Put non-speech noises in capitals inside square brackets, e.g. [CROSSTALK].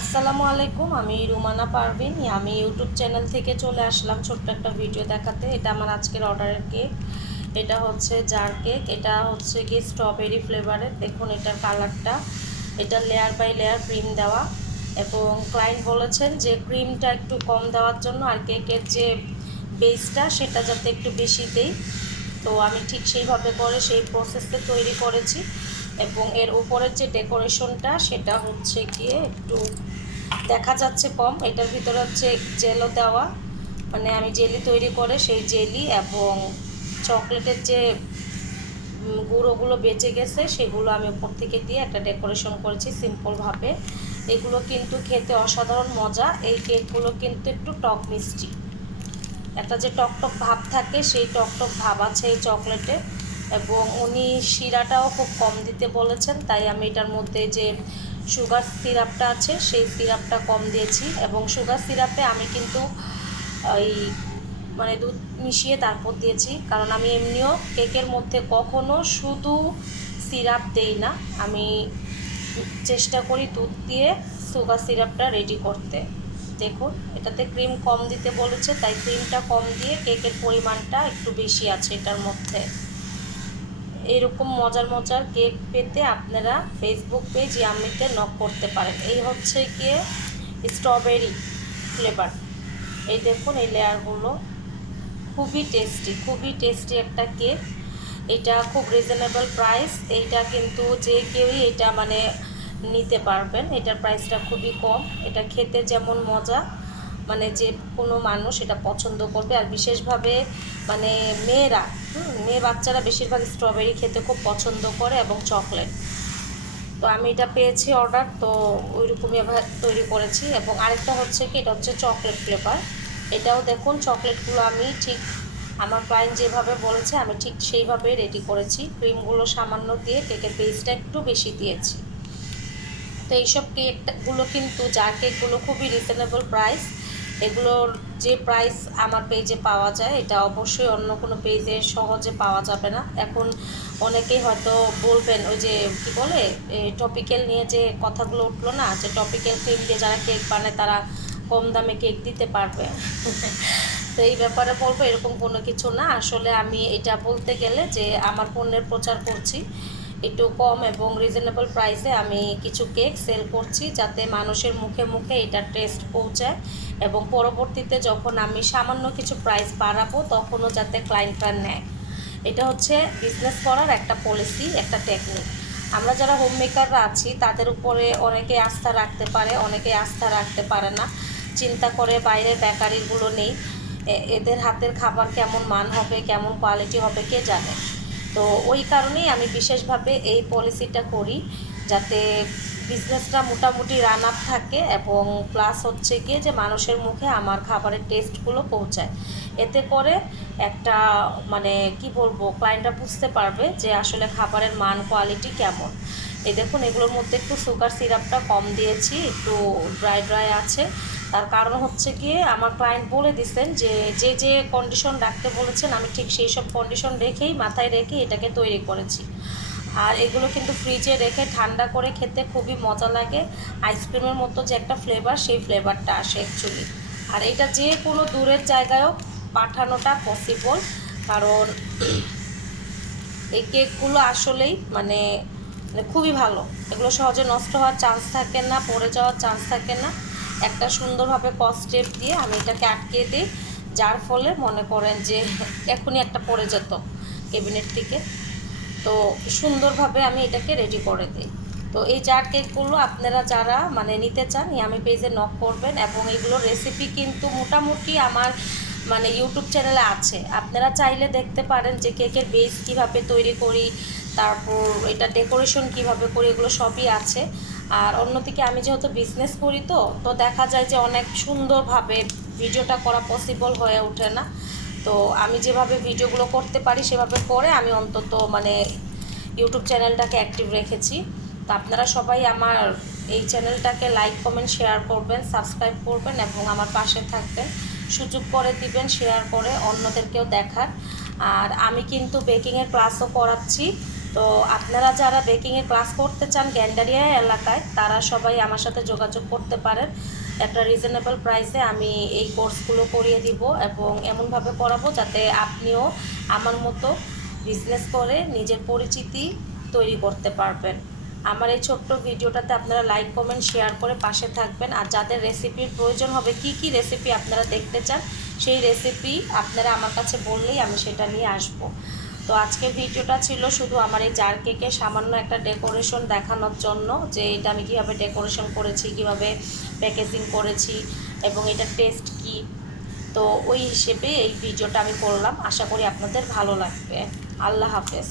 আসসালামু আলাইকুম, আমি রুমানা পারভিন। আমি ইউটিউব চ্যানেল থেকে চলে আসলাম ছোট্ট একটা ভিডিও দেখাতে। এটা আমার আজকের অর্ডারের কেক। এটা হচ্ছে জার কেক। এটা হচ্ছে কি স্ট্রবেরি ফ্লেভারের। দেখুন এটার কালারটা। এটা লেয়ার বাই লেয়ার ক্রিম দেওয়া। এবং ক্লায়েন্ট বলেছেন যে ক্রিমটা একটু কম দেওয়ার জন্য আর কেকের যে বেসটা সেটা যাতে একটু বেশি দেই। তো আমি ঠিক সেইভাবে করে সেই প্রসেসে তৈরি করেছি। এবং এর উপরের যে ডেকোরেশনটা সেটা হচ্ছে গিয়ে একটু দেখা যাচ্ছে কম। এটার ভিতরে হচ্ছে জেলও দেওয়া। মানে আমি জেলি তৈরি করে সেই জেলি এবং চকলেটের যে গুঁড়োগুলো বেঁচে গেছে সেগুলো আমি উপর থেকে দিয়ে একটা ডেকোরেশন করেছি সিম্পলভাবে। এগুলো কিন্তু খেতে অসাধারণ মজা। এই কেকগুলো কিন্তু একটু টক মিষ্টি। একটা যে টক টক ভাব থাকে সেই টক টক ভাব আছে এই চকলেটে। এবং উনি শিরাটাও খুব কম দিতে বলেছেন, তাই আমি এটার মধ্যে যে সুগার সিরাপটা আছে, সেই সিরাপটা কম দিয়েছি এবং সুগার সিরাপে আমি কিন্তু ওই মানে দুধ মিশিয়ে তারপর দিয়েছি। কারণ আমি এমনিও কেকের মধ্যে কখনো শুধু সিরাপ দেই না, আমি চেষ্টা করি দুধ দিয়ে সুগার সিরাপটা রেডি করতে। দেখুন, এটাতে ক্রিম কম দিতে বলেছে, তাই ক্রিমটা কম দিয়ে কেকের পরিমাণটা একটু বেশি আছে এটার মধ্যে। এরকম মজার মজার কেক পেতে আপনারা ফেসবুক পেজ ইয়ামিতে নক করতে পারেন। এই হচ্ছে গিয়ে স্ট্রবেরি ফ্লেভার এই দেখুন, এই লেয়ারগুলো খুবই টেস্টি খুবই টেস্টি একটা কেক এটা খুব রিজনেবল প্রাইস এইটা কিন্তু যে কেউই এটা মানে নিতে পারবেন। এটার প্রাইসটা খুবই কম। এটা খেতে যেমন মজা। মানে যে কোনো মানুষ এটা পছন্দ করবে। আর বিশেষভাবে মানে মেয়েরা মেয়ে বাচ্চারা বেশিরভাগ স্ট্রবেরি খেতে খুব পছন্দ করে এবং চকলেট তো আমি এটা পেয়েছি অর্ডার তো ওইরকমই তৈরি করেছি। এবং আরেকটা হচ্ছে কি, এটা হচ্ছে চকলেট ফ্লেভার এটাও দেখুন চকলেটগুলো আমি ঠিক আমার ক্লায়েন্ট যেভাবে বলেছে, আমি ঠিক সেইভাবে রেডি করেছি। ক্রিমগুলো সামান্য দিয়ে কেকের বেসটা একটু বেশি দিয়েছি। তো এইসব কেকগুলো কিন্তু যার কেকগুলো খুবই রিজনেবল প্রাইস এগুলোর যে প্রাইস আমার পেজে পাওয়া যায়, এটা অবশ্যই অন্য কোনো পেজে সহজে পাওয়া যাবে না। এখন অনেকেই হয়তো বলবেন, ওই যে কি বলে টপিক্যাল নিয়ে যে কথাগুলো উঠল না, যে টপিক্যাল ক্রিম দিয়ে যারা কেক বানায়, তারা কম দামে কেক দিতে পারবে। [LAUGHS] তো এই ব্যাপারে বলব, এরকম কোনো কিছু না। আসলে আমি এটা বলতে গেলে যে, আমার পণ্যের প্রচার করছি। একটু কম এবং রিজনেবল প্রাইসে আমি কিছু কেক সেল করছি যাতে মানুষের মুখে মুখে এটা টেস্ট পৌঁছায় এবং পরবর্তীতে যখন আমি সামান্য কিছু প্রাইস বাড়াবো তখনও যাতে ক্লায়েন্টরা নেয়। এটা হচ্ছে বিজনেস করার একটা পলিসি একটা টেকনিক আমরা যারা হোম মেকাররা আছি, তাদের উপরে অনেকে আস্থা রাখতে পারে, অনেকে আস্থা রাখতে পারে না। চিন্তা করে বাইরে বেকারিগুলো নেই। এদের হাতের খাবার কেমন মান হবে, কেমন কোয়ালিটি হবে, কে জানে? তো ওই কারণেই আমি বিশেষভাবে এই পলিসিটা করি যাতে বিজনেসটা মোটামুটি রান আপ থাকে এবং প্লাস হচ্ছে গিয়ে যে মানুষের মুখে আমার খাবারের টেস্টগুলো পৌঁছায়। এতে করে একটা মানে কি বলব ক্লায়েন্টরা বুঝতে পারবে যে আসলে খাবারের মান কোয়ালিটি কেমন। এই দেখুন, এগুলোর মধ্যে একটু সুগার সিরাপটা কম দিয়েছি, একটু ড্রাই ড্রাই আছে। তার কারণ হচ্ছে গিয়ে আমার ক্লায়েন্ট বলে দিছেন যে যে যে কন্ডিশন রাখতে বলেছেন, আমি ঠিক সেই সব কন্ডিশন রেখেই মাথায় রেখে এটাকে তৈরি করেছি। আর এগুলো কিন্তু ফ্রিজে রেখে ঠান্ডা করে খেতে খুবই মজা লাগে। আইসক্রিমের মতো যে একটা ফ্লেভার সেই ফ্লেভারটা আসে অ্যাকচুয়ালি আর এটা যে কোনো দূরের জায়গায়ও পাঠানোটা পসিবল কারণ এই কেকগুলো আসলেই মানে মানে খুবই ভালো। এগুলো সহজে নষ্ট হওয়ার চান্স থাকে না, পড়ে যাওয়ার চান্স থাকে না। একটা সুন্দরভাবে কস্টেপ দিয়ে আমি এটাকে আটকে দিই। যার ফলে মনে করেন যে এখনই একটা পড়ে যেত কেবিনেট থেকে। তো সুন্দরভাবে আমি এটাকে রেডি করে দিই। তো এই চার কেকগুলো আপনারা যারা মানে নিতে চান আমি পেজে নক করবেন এবং এগুলো রেসিপি কিন্তু মোটামুটি আমার মানে ইউটিউব চ্যানেলে আছে। আপনারা চাইলে দেখতে পারেন যে কেকের বেস কীভাবে তৈরি করি তারপর এটা ডেকোরেশন কীভাবে করি এগুলো সবই আছে। আর অন্যদিকে আমি যেহেতু বিজনেস করি তো তো দেখা যায় যে অনেক সুন্দরভাবে ভিডিওটা করা পসিবল হয়ে ওঠে না। তো আমি যেভাবে ভিডিওগুলো করতে পারি সেভাবে করে আমি অন্তত মানে ইউটিউব চ্যানেলটাকে অ্যাক্টিভ রেখেছি। তো আপনারা সবাই আমার এই চ্যানেলটাকে লাইক কমেন্ট শেয়ার করবেন সাবস্ক্রাইব করবেন এবং আমার পাশে থাকবেন। সুযোগ করে দিবেন শেয়ার করে অন্যদেরকেও দেখার। আর আমি কিন্তু বেকিংয়ের ক্লাসও করাচ্ছি। তো আপনারা যারা বেকিংয়ের ক্লাস করতে চান গ্যান্ডারিয়া এলাকায়, তারা সবাই আমার সাথে যোগাযোগ করতে পারেন। একটা রিজনেবল প্রাইসে আমি এই কোর্সগুলো করিয়ে দিব এবং এমনভাবে করাবো যাতে আপনিও আমার মতো বিজনেস করে নিজের পরিচিতি তৈরি করতে পারবেন। আমার এই ছোট্ট ভিডিওটাতে আপনারা লাইক কমেন্ট শেয়ার করে পাশে থাকবেন। আর যাদের রেসিপির প্রয়োজন হবে, কি কি রেসিপি আপনারা দেখতে চান, সেই রেসিপি আপনারা আমার কাছে বললেই আমি সেটা নিয়ে আসব। তো আজকের ভিডিওটা ছিল শুধু আমার এই জার কেকে সামান্য একটা ডেকোরেশন দেখানোর জন্য, যে এটা আমি কীভাবে ডেকোরেশন করেছি, কীভাবে প্যাকেজিং করেছি এবং এটা টেস্ট কি। তো ওই হিসেবে এই ভিডিওটা আমি করলাম। আশা করি আপনাদের ভালো লাগবে। আল্লাহ হাফেজ।